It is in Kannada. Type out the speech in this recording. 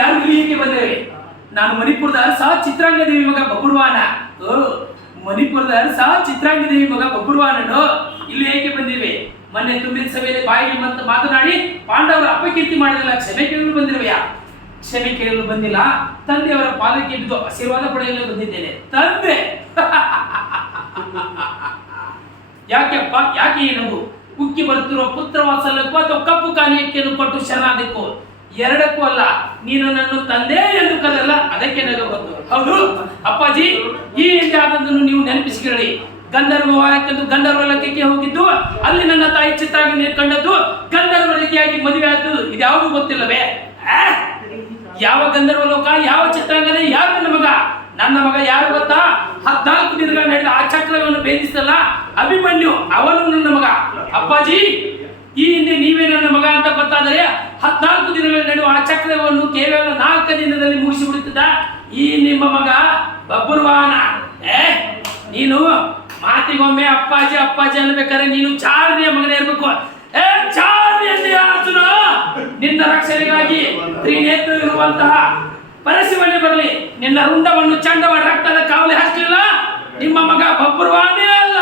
ಯಾರು ಇಲ್ಲಿ ಏಕೆ ಬಂದೇವೆ? ನಾನು ಮಣಿಪುರದ ಸಹ ಚಿತ್ರಾಂಗದೇವಿ ಮಗ ಬಬ್ರುವಾನ. ಮಣಿಪುರದ ಸಹ ಚಿತ್ರಾಂಗದೇವಿ ಮಗ ಬಬ್ರುವಾನನು ಇಲ್ಲಿ ಏಕೆ ಬಂದಿವೆ? ಮೊನ್ನೆ ತುಂಬಿದ ಸಭೆಯಲ್ಲಿ ಬಾಯಿಗೆ ಮಾತನಾಡಿ ಪಾಂಡವರ ಅಪಕೀರ್ತಿ ಮಾಡಿರಲ್ಲ, ಕ್ಷಮೆ ಕೇಳಲು ಬಂದಿರುವೆಯಾ? ಕ್ಷಮೆ ಕೇಳಲು ಬಂದಿಲ್ಲ, ತಂದೆಯವರ ಪಾದಕ್ಕೆ ಬಿದ್ದು ಆಶೀರ್ವಾದ ಪಡೆಯಲು ಬಂದಿದ್ದೇನೆ. ತಂದೆ ಯಾಕೆಪ್ಪ, ಯಾಕೆ ಈ ನಗು? ಉಕ್ಕಿ ಬರುತ್ತಿರುವ ಪುತ್ರ ವಾತ್ಸಲ್ಯಕ್ಕೂ ಅಥವಾ ಕಪ್ಪು ಕಾಣಿಕೆಯನ್ನು ಕೊಟ್ಟು ಶರಣಾದಕ್ಕೂ? ಎರಡಕ್ಕೂ ಅಲ್ಲ. ನೀನು ನನ್ನ ತಂದೆ ಎಂದು ಕರೆಯಲ್ಲ, ಅದಕ್ಕೆ ನಗು ಬಂತು. ಹೌದು ಅಪ್ಪಾಜಿ, ಈ ಹಿಂದೆ ಆದದ್ದನ್ನು ನೀವು ನೆನಪಿಸಿಕೊಳ್ಳಿ. ಗಂಧರ್ವಕ್ಕೆಂದು ಗಂಧರ್ವ ಲೋಕಕ್ಕೆ ಹೋಗಿದ್ದು, ಅಲ್ಲಿ ನನ್ನ ತಾಯಿ ಚಿತ್ರಾಂಗಿ ಕಂಡದ್ದು, ಗಂಧರ್ವ ರೀತಿಯಾಗಿ ಮದುವೆ ಆದ್ದು, ಇದ್ಯಾವುದು ಗೊತ್ತಿಲ್ಲವೇ? ಯಾವ ಗಂಧರ್ವ ಲೋಕ, ಯಾವ ಚಿತ್ರಾಂಗನೆ, ಯಾರು ನನ್ನ ಮಗ? ನನ್ನ ಮಗ ಯಾರು ಗೊತ್ತಾ? 14 ದಿನಗಳ ನಡೆದ ಆ ಚಕ್ರವನ್ನು ಭೇದಿಸಲ್ಲ ಅಭಿಮನ್ಯು, ಅವನು ನನ್ನ ಮಗ. ಅಪ್ಪಾಜಿ, ಈ ಹಿಂದೆ ನೀವೇ ನನ್ನ ಮಗ ಅಂತ ಗೊತ್ತಾದರೆ 14 ದಿನಗಳ ನಡುವೆ ಆ ಚಕ್ರವನ್ನು ಕೇವಲ 4 ದಿನದಲ್ಲಿ ಮುಗಿಸಿಬಿಡುತ್ತಿದ್ದ ಈ ನಿಮ್ಮ ಮಗ ಬಬ್ರುವಾನ. ನೀನು ಮಾತಿಗೊಮ್ಮೆ ಅಪ್ಪಾಜಿ ಅಪ್ಪಾಜಿ ಅನ್ಬೇಕಾದ್ರೆ ನೀನು ಚಾರ್ನಿಯ ಮಗನೇ ಇರ್ಬೇಕು. ಅರ್ಜುನ, ನಿನ್ನ ರಕ್ಷಣೆಗಾಗಿ ತ್ರಿನೇತ್ರ ಇರುವಂತಹ ಪರಶಿವನೇ ಬರಲಿ, ನಿನ್ನ ರುಂಡವನ್ನು ಚಂಡವ ರಕ್ತದ ಕಾವಲಿ ಹಾಕಲಿಲ್ಲ ನಿಮ್ಮ ಮಗ ಬಬ್ರುವಾನೇ ಅಲ್ಲ.